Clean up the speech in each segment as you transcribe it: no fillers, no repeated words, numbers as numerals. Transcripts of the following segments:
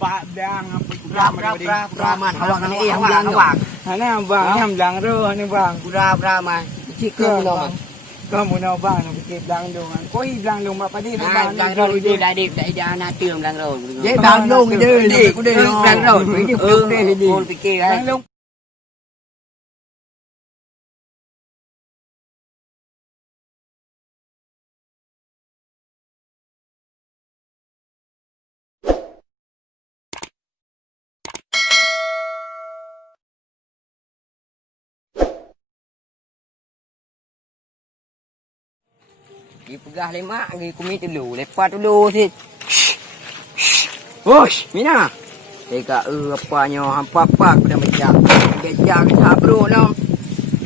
Pak Dang apa Raman kalau nang yang bang. Ana bang nhầm lang ro ni bang. Raman. Cikgu bang. Kamu nak bang nak fikir lang dong. Kau hilang dong apa dia bang. Lang rồi đi đại điệp đại gia na tiêm lang rồi. Vậy bạn luôn đi, cũng đi Lang rồi, mấy điều đi. Con bị kia Lang dong. Pegah lemak lagi kumi dulu. Lepas dulu si. Wush, Mina. Teka apanya hampa-hampa pada becak. Becak kita bro long.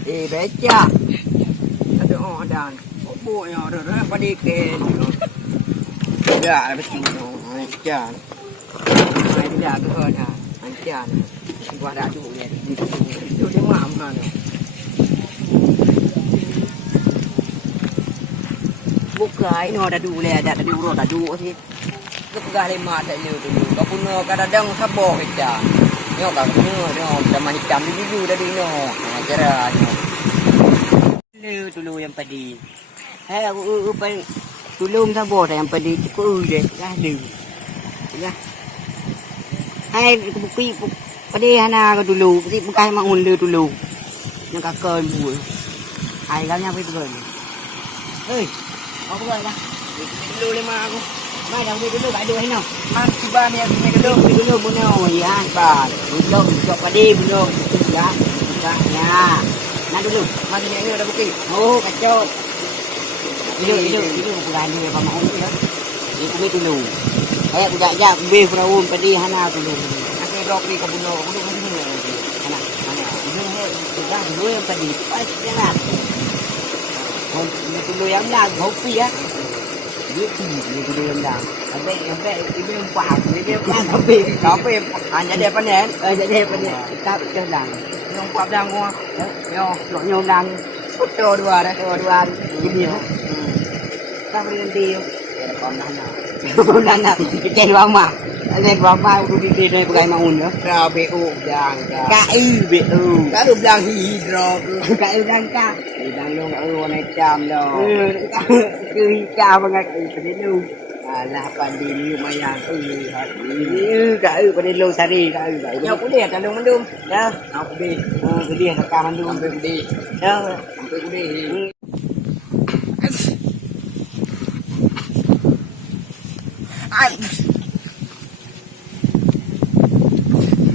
Becak. Ada dan. Boboknya ada pada ikan. Tidak ada betul. Becak. Tidak tu ada. Becak. Gua ada tu ni. Itu dia mana? Bukai no ada dulu ada dulu ada dulu sih. Pegah lima ada dulu. Kau punya kadang sabok aja. Nyo kau punya sama hitam dulu dari no. Cara dulu yang padi. Aku tulung sabok yang padi cukup deh. Dah dulu. Ya. Bukti padi hana dulu. Bukti bukai mangun dulu. Yang kakak dulu. Kau nya pergi dulu. Hei. Apa kau dah? Dulu lima aku. Mai dah dulu tak ada hino. Mas cuba ni aku dulu punya ya. Ba. Belum jok padi belum. Ya. Ya. Nah dulu. Mas ni ada bukti. Oh, kacau. Dulu bukan ni apa mau ya. Ni kumi dulu. Kayak budak jak be peraun padi hana dulu. Aku drop ni ke buno. Buno macam ni. Hana. Sudah dulu yang tadi. Pas jalan. Dulu yang dah kopi ya. Dia dulu yang dah. Sampai ibu empat. Dia kopi hanya dia panen. Jadi panen. Kita jalan. Yang empat dah gua. Yo nyom dah. Foto dua dah. Dua. Jadi. Kita berhenti. Kon dah. Ken mama. Nek mama udah di sini pakai maun ya. BU yang KU. Kalau bilang hidro. KU dan K. Đang luôn ở này chạm đâu. Cứ chạm vào ngay cái đi luôn. Là pandi ni lumayan cả pandi lu sari cả vậy. Nhau cũng đẹp là luôn mình luôn. Đó. Học đi. Cái đi là cam mình luôn mình đi. Đó. Sampai cũng đi.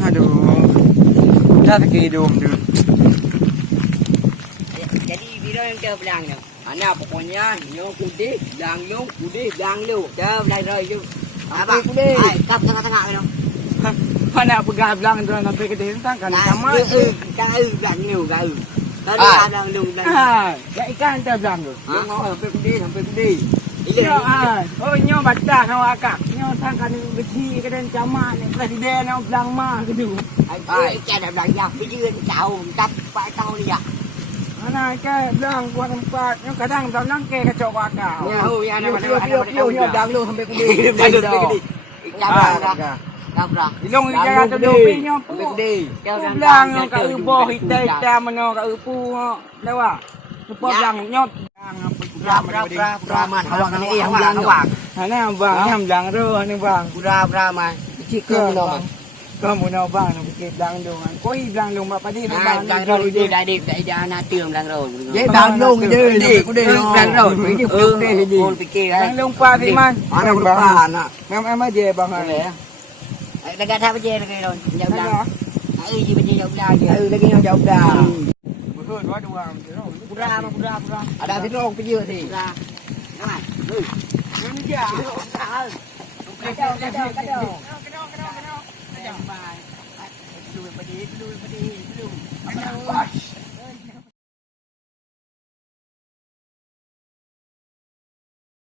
Aduh. Dah terkidum dulu. Yang dia bilang ni. Ana pokoknya nyo kudih, bilang lu. Dia bilang rồi you. Abang kudih. Kap tengah-tengah tu. Mana pegah belang tu sampai ke dia tang kan sama. Kau bilang lu kau. Tadi ada lu bilang. Ya ikan tu belang tu. Dia mau sampai kudih. Nyo oh nyo batah kau akak. Nyo tang kan beci ke dan camak ni presiden nak belang mah gitu. Ikan dah bilang ya, pergi kau tak pak kau ni ya. Mana ke belang buat tempat. Nyo kadang belang ke kacau akak. Ya ada Đang luôn sampai kudih. Ikan dah. Kabra. Ilong ikan tu dopi nyo sampai kudih. Belang nyo ka uboh hitai mano ka upu lewa. Lupa belang nyo. Raman kalau nang yang bang. Ana bang nhầm lang ro ni bang. Raman. Cikgu bang. Kamu nak bang nak fikir lang dong. Kau hilang dong apa dia bang. Lang rồi đi đại điệp đại gia na tiêm lang rồi. Vậy bạn luôn đi, cũng đi Lang rồi, mấy điều đi. Con bị kia Lang dong pa si man. Ana berbahan nak. Em aja bang. Dah kata apa je lagi rồi. Jauh lang. Gì bên jauh lang je. Lagi yang jauh dah. Betul dua dua. Pura. Ada sini orang pergi sih. Pura. Nah. Ini dia. Kacau.